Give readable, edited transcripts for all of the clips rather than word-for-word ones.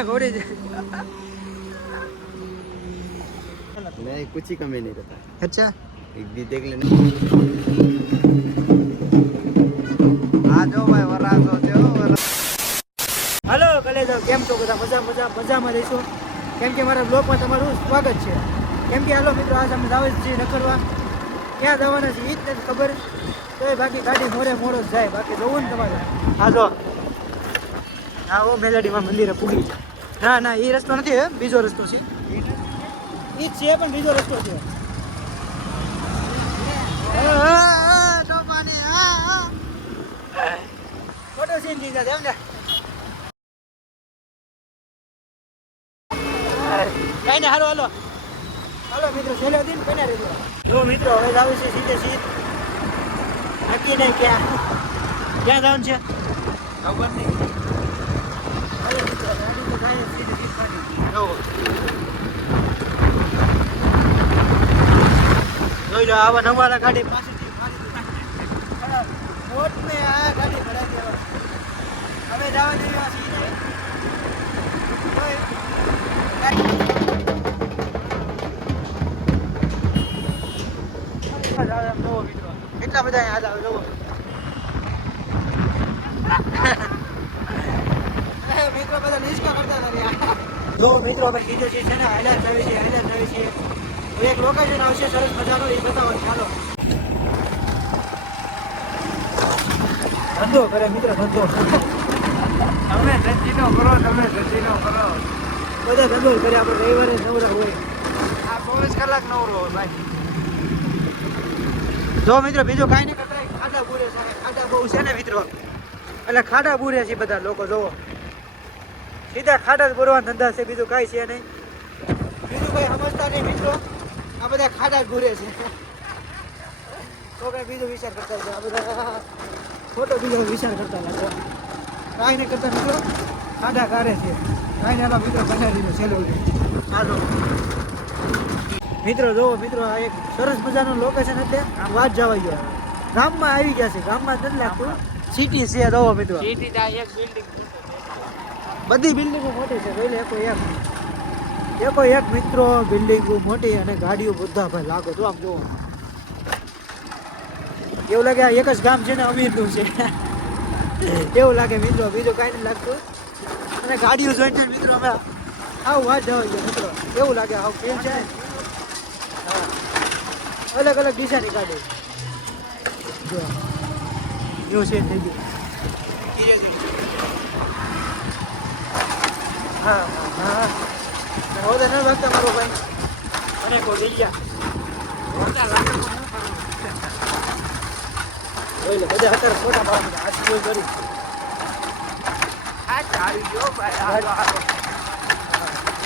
क्या घोड़े नहीं कुछ ही कमी नहीं रहता। अच्छा एक भी देख लेना। आ जाओ भाई वराજો છે હાલો કલેજો કેમ છો બધા મજામાં રહીશું કેમ કે મારા બ્લોગમાં તમારું સ્વાગત છે કેમ કે હાલો મિત્રો આજ અમે જાવ છીએ નખરવા ક્યાં જવાના છે એ જ નથી ખબર તોય બાકી ગાડી મોડો જ જાય બાકી જોવું ને તમારે હા જો હા ઓ મેલડીમાં મંદિરે પૂગી જાય ના એ રસ્તો નથી હે બીજો રસ્તો છે એ જ છે પણ બીજો રસ્તો છે ફોટો સીન લીધા છે એમ ને કઈ ને હાલો મિત્રો છેલ્લો દિન બને રહેજો જો મિત્રો હવે જાવ છે સીધે સીધ નક્કી નહીં ક્યાં જવાનું છે ખબર નહીં હાલો મિત્રો ગાડી તો જાય સીધે સીધ કાઢી જોઈ લો આવા નવારા ગાડી પાસેથી મોટ મેં આ ગાડી ખડા દેવા હવે જવા દેવા સીધે કેટલા બધા યાદ આવે જોવો મિત્રો બધા નિષ્કા કરતા હતા જો મિત્રો આપણે કીધું છે ને હાઈલાઇટ આવી છે એક લોકેશન આવશે સરસ મજાનો એ બતાવો ચાલો ધંધો કરે મિત્રો ધંધો તમે ધંધીનો કરો બધા ધંધો કરે આપણે રવિવારે નવરા હોય આ 24 કલાક નવરો હોય ભાઈ જો મિત્રો બીજું કાંઈ નહીં કરતા ખાડા બુરે છે ખાડા બહુ છે ને મિત્રો એટલે ખાડા બુરે છે બધા લોકો જોવો સીધા ખાડા જ બોરવાના ધંધા છે બીજું કાંઈ છે નહીં બીજું કંઈ સમજતા નહીં મિત્રો આ બધા ખાડા જ બુરે છે તો કંઈ બીજો વિચાર કરતા છે આ બધા ખોટો બીજો વિચાર કરતા લાગે કાંઈ નહીં કરતા મિત્રો ખાડા કાઢે છે કાંઈ નહીં મિત્રો બનાવીને છેલ્લો હાલો મિત્રો જોવો મિત્રો આ એક સરસ મજાનું લોકેશન એટલે વાત જવા ગયો ગામમાં આવી ગયા છે ગામમાં નથી લાગતું સિટી છે જોવો મિત્રો સિટી એક બિલ્ડિંગ બધી બિલ્ડિંગો મોટી છે જોઈ લે એકો એક મિત્રો બિલ્ડિંગો મોટી અને ગાડીઓ બધા ભાઈ લાગો તો આમ જોવો એવું લાગે આ એક જ ગામ છે ને અમીરનું છે એવું લાગે મિત્રો બીજું કાંઈ નથી લાગતું અને ગાડીઓ જોઈને મિત્રો અમે આવું વાત જવા ગયા મિત્રો એવું લાગે આવું કેમ છે અલગ અલગ દિશાની ગાડી જો એવું છે થઈ ગયું હા હવે ન લાગતા મારો ભાઈ અને કોઈ જઈ ગયા બધા અત્યારે ફોટા પાડવા આ કોઈ કરી આ આવી ગયો ભાઈ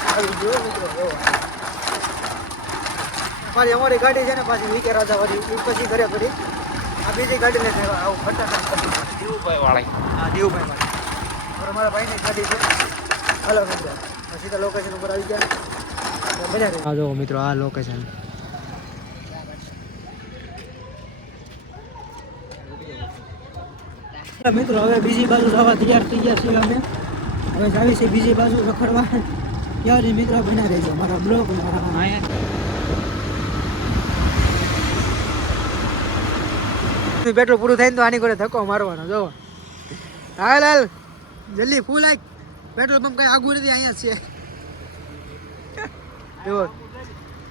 આવી ગયો મિત્રો પાછી અમારી ગાડી છે ને પાછી વીકે રાજા વાળી પછી ઘરે પડી આ બીજી ગાડી લઈને આવું ફટાફટ દીવુભાઈ વાળી હા દીવુભાઈ વાળી અમારા ભાઈની ગાડી છે હાલો મિત્રો સીધા લોકેશન ઉપર આવી ગયા મજા કરી આ જો મિત્રો આ લોકેશન મિત્રો હવે બીજી બાજુ જવા તૈયાર થઈ ગયા છીએ અમે હવે જાવી છે બીજી બાજુ રખડવા ત્યારે મિત્રો બના રહેજો મારા બ્લોગ પેટ્રોલ પૂરું થાય ને તો આની કોરે ધક્કો મારવાનો જો હાલ જલ્દી ફૂલ આઈ પેટ્રોલ પંપ કઈ આગું નથી અહીંયા છે જો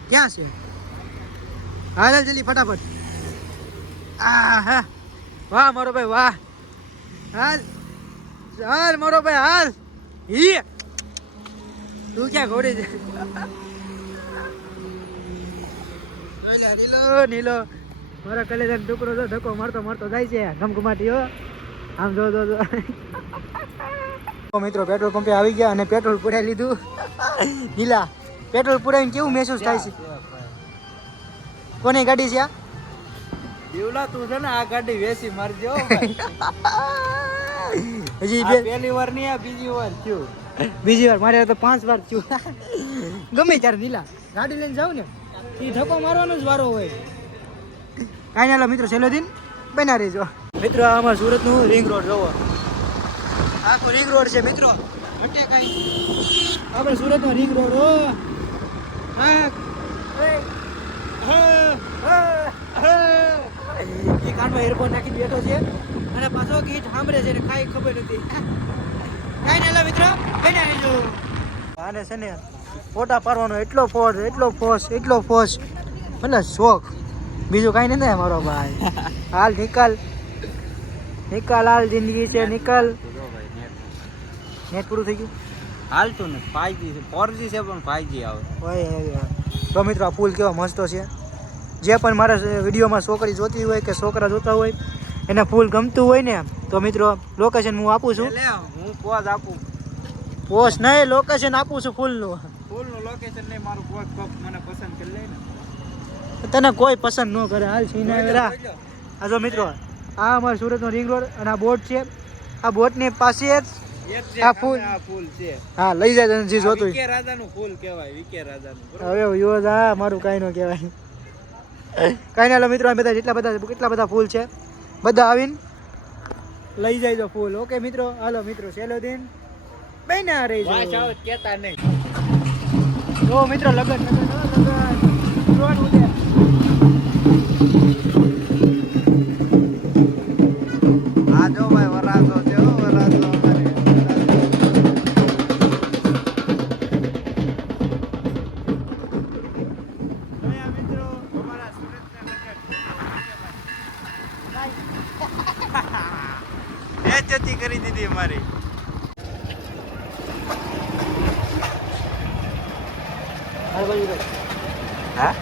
ક્યાં છે હાલ જલ્દી ફટાફટ હા વાહ મારો ભાઈ વાહ હાલ મારો ભાઈ હાલ હી તું ક્યાં ઘોડી છે નીલો મારા કલેજા ટુકડો તો ધક્કો મારતો જાય છે ઘમઘમાટીઓ આમ જો મિત્રો પેટ્રોલ પંપે આવી ગયા અને પેટ્રોલ પુરાઈ લીધું નીલા પેટ્રોલ પુરાઈને કેવું મહેસૂસ થાય છે કોની ગાડી છે આ દેવલા તું છે ને આ ગાડી વેચી મારજો હજી પહેલી વાર નહીં આ બીજી વાર મારે તો 5 વાર થયું ગમે ત્યારે નીલા ગાડી લઈને જાવ ને એ ધક્કો મારવાનો જ વારો હોય કાંઈ ના મિત્રો છેલ્લો દિન બના રહેજો મિત્રો આમાં સુરતનું રિંગ રોડ જોવો આખો રિંગ રોડ છે મિત્રો હટે કાંઈ આપણે સુરતનો રિંગ રોડ હો હા એ કાનમાં એરફોન નાખીને બેઠો છે અને પાછો ગીત સાંભળે છે ને કાંઈ ખબર નથી કાંઈ નહીં લા મિત્રો કઈ ના રહેજો આને છે ને ફોટા પાડવાનો એટલો ફોર્સ એટલે શોખ બીજું કાંઈ નથી મારો ભાઈ હાલ નિકાલ હાલ જિંદગી છે નિકાલ નેટ પૂરું થઈ ગયું હાલતું ને 5G છે 4G છે પણ 5G આવે ઓય તો મિત્રો આ પુલ કેવો મસ્ત છે જે પણ મારા વિડીયોમાં છોકરી જોતી હોય કે છોકરા જોતા હોય એને ફૂલ ગમતું હોય ને તો મિત્રો લોકેશન હું આપું છું લે હું પોઝ આપું પોસ્ટ નહીં લોકેશન આપું છું ફૂલનું ફૂલનું લોકેશન નહીં મારું પોઝ કોક મને પસંદ કરી લે ને તને કોઈ પસંદ ન કરે હાલ છીના આ જો મિત્રો આ અમારા સુરતનો રિંગ રોડ અને આ બોટ છે આ બોટની પાસે જ આ ફૂલ છે હા લઈ જાય તને જે જોતું વિકે રાજાનું ફૂલ કહેવાય વિકે રાજાનું હવે યુવજ હા મારું કાંઈ ન કહેવાય કાંઈ ના લો મિત્રો આ બધા કેટલા બધા ફૂલ છે બધા આવીને લઈ જાય તો ફૂલ ઓકે મિત્રો હાલો મિત્રો છેલ્લો દિન બેના રહી વાસ આવે કેતા નહીં જો મિત્રો લગન રોડ ઉડે આ જો ભાઈ વરાસો છે હો વરાસો અમારે મિત્રો અમારા સુરતના લગન જતી કરી દીધી અમારી હાલ બાજુ કર હા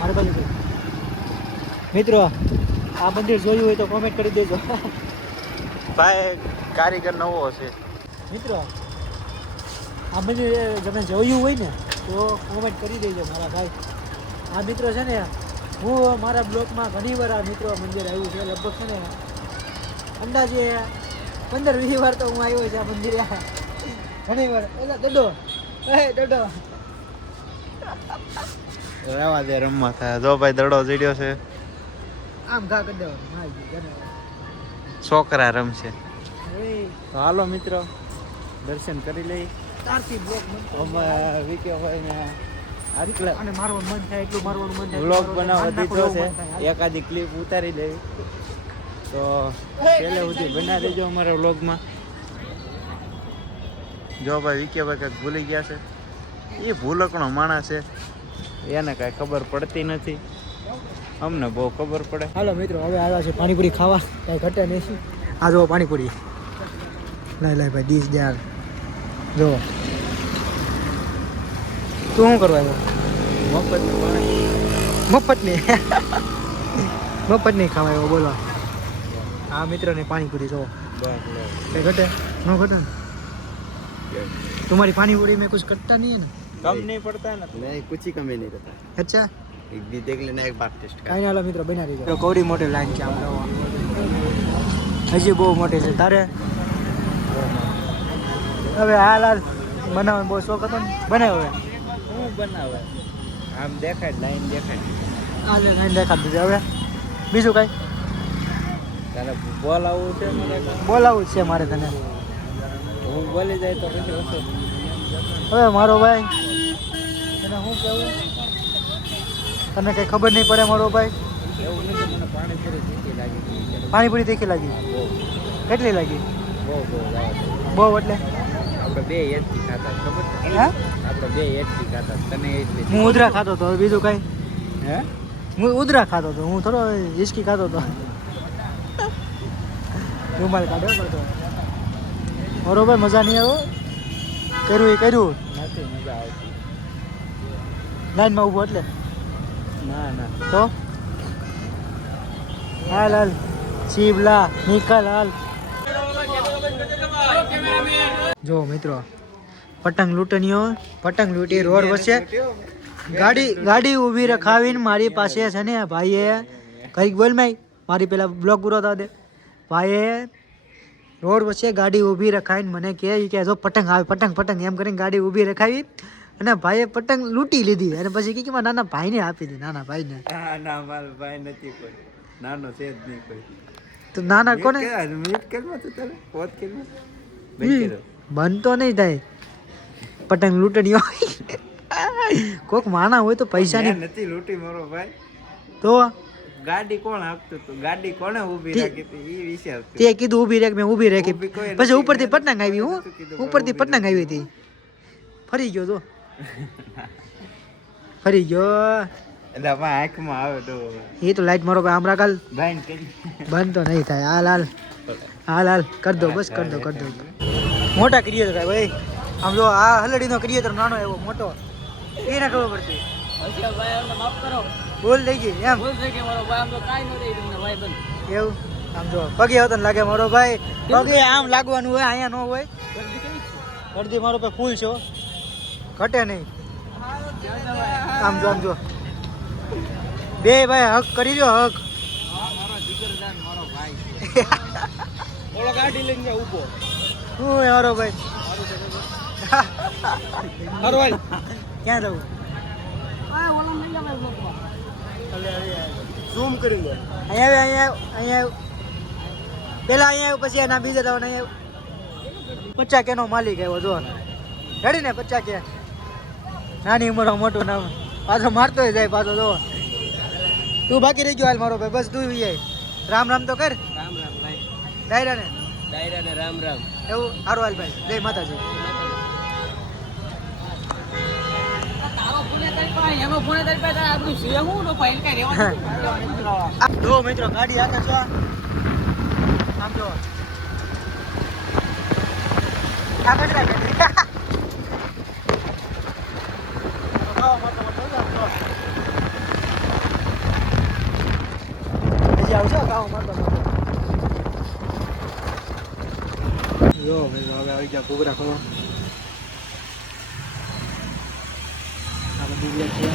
હાલ બાજુ કર મિત્રો આ મંદિર જોયું હોય તો કોમેન્ટ કરી દેજો ભાઈ કારીગર નવો હશે મિત્રો આ મંદિર તમે જોયું હોય ને તો કોમેન્ટ કરી દેજો મારા ભાઈ આ મિત્રો છે ને હું મારા બ્લોગમાં ઘણી વાર આ મિત્રો મંદિર આવ્યું છે લગભગ છે ને અંદાજે 15-20 વાર તો હું આવ્યો છે આ મંદિરે ઘણી વાર એટલે દડો રહેવા દે રમવા થાય જો ભાઈ દડો જડ્યો છે આમ ઘા કરી દેવાનું છોકરા રમશે હવે તો હાલો મિત્રો દર્શન કરી લઈ તારથી બ્લોગ અમે વિકે ભાઈ ને આટલે અને મારવાનું મન થાય એટલું મારવાનું મન થાય વ્લોગ બનાવવા દીધો છે એકાદી ક્લિપ ઉતારી લેવી તો છેલ્લે સુધી બના દેજો અમારા વ્લોગમાં જો ભાઈ વિકે ભાઈ કંઈક ભૂલી ગયા છે એ ભૂલકણો માણસ છે એને કાંઈ ખબર પડતી નથી અમને બહુ ખબર પડે હાલો મિત્રો હવે આવ્યા છે પાણીપુરી ખાવા કાંઈ ઘટે નહીં આ જો પાણીપુરી લાય ભાઈ ડીશ દ્યાર જો તું શું કરવા આવ્યો મફતની ખાવા આવ્યો બોલો આ મિત્રને પાણીપુરી જો કઈ ઘટે ન ઘટે ને तुम्हारी पानीपुरी में कुछ कटता नहीं है ना कम नहीं पड़ता है ना नहीं कुछ ही कमी नहीं रहता अच्छा एक भी देख लेना एक बार टेस्ट કાંઈ ના મિત્રો બના રહીજો કૌડી મોટી લાઈન છે આમ હજી બહુ મોટી છે તારે હવે હાલ બનાવવાનો બહુ શોખ હતો ને બનાવ હવે હું બનાવે આમ દેખાય લાઈન દેખાય હાલ લાઈન દેખાડી દીધી હવે બીજું કાંઈ તારે બોલાવવું છે મને બોલાવવું જ છે મારે તને હું બોલી જાય તો પછી ઓછો હવે મારો ભાઈ તને શું કહેવું તને કંઈ ખબર નહીં પડે મારો ભાઈ એવું નથી મને પાણીપુરી તીખી લાગી પાણીપુરી તીખી લાગી કેટલી લાગી બહુ બહુ એટલે આપણે બે એટથી ખાતા ખબર છે હે આપણે બે એટથી ખાતા તને એટલી હું ઉધરા ખાતો હતો હવે બીજું કાંઈ હે હું ઉધરા ખાતો હતો હું થોડો હિસકી ખાતો હતો રૂમાલ કાઢ્યો પડતો બરોબર મજા નહીં આવ્યો કર્યું એ કર્યું નથી મજા આવતી લાઈનમાં ઊભો એટલે ના ના તો હાલ હાલ શિવલા નિકલ હાલ જો મિત્રો પતંગ લૂંટણીઓ પતંગ લૂંટી રોડ વચ્ચે ગાડી ઊભી રખાવીને મારી પાસે છે ને ભાઈએ કંઈક બોલ મારી પેલા બ્લોગ પૂરો થવા દે ભાઈએ રોડ વચ્ચે ગાડી ઊભી રખાવીને મને કહે જો પતંગ આવે પતંગ એમ કરીને ગાડી ઊભી રખાવી અને ભાઈએ પતંગ લૂંટી લીધી અને પછી કે મારા નાના ભાઈને આપી દીધી નાના ભાઈને ના મારો ભાઈ નથી કોઈ નાનો છે જ નહીં કોઈ તો નાના કોને મિનિટ કેમાં તું તારે પોત કેમાં બંધ કરો. બંધ તો નહીં થાય પતંગ લૂંટણીઓ કોક માણા હોય તો પૈસાની મેં નથી લૂંટી મારો ભાઈ. તો ગાડી કોણ આપતું હતું, ગાડી કોણે ઊભી રાખી હતી એ વિચાર કર. તે કીધું ઊભી રેક મેં ઊભી રેખી ઊભી કોઈ પછી નથી, ઉપરથી મેં પતંગ આવી હું નતું કીધું, ઉપરથી ઊભી પતંગ આવી હતી ફરી ગયો તો ફરી ગયો એટલે આપણા આંખમાં આવે તો એ તો લાઈટ મારો ભાઈ આમ રાખાલ ભાઈ કરી. બંધ તો નહીં થાય હાલ હાલ હાલ હાલ કર દો બસ કર દો મોટા કરીએ તો ભાઈ આમ જો આ હલડીનો કરીએ તો નાનો એવો મોટો એ ના ખબર પડતી ભૂલ થઈ ગઈ એમ એવું આમ જો પગે હતો ને લાગે મારો ભાઈ પગે આમ લાગવાનું હોય અહીંયા ન હોય અડધી મારો ભાઈ ફૂલ છે હો. ઘટે નહીં આમ જો બે ભાઈ હક કરી દો હક ઓલો ગાડી લઈને જા ઊભો. શું હે મારો ભાઈ હરવાલ ક્યાં જવું ઝૂમ કરી લે. અહીંયા પેલા અહીંયા પછી એના બીજા દવા અહીંયા 50 કેનો માલિક આવ્યો જો રેડી ને 50 કે નાની ઉંમર મોટું નામ પાછો મારતો જાય પાછો જો તું બાકી રહી ગયો હાલ મારો ભાઈ બસ તું જાય રામ રામ તો કર રામ રામ ભાઈ. ડાયરા ને રામ રામ. એવું સારું હાલ ભાઈ જય માતાજી જો મિત્રો ગાડી આગળ છો આમ જો આગળ રાખે હજી આવશો ગાવ મારતો જો ભાઈ હવે આવી ગયા ઘૂઘરા ખવા આ બધી છે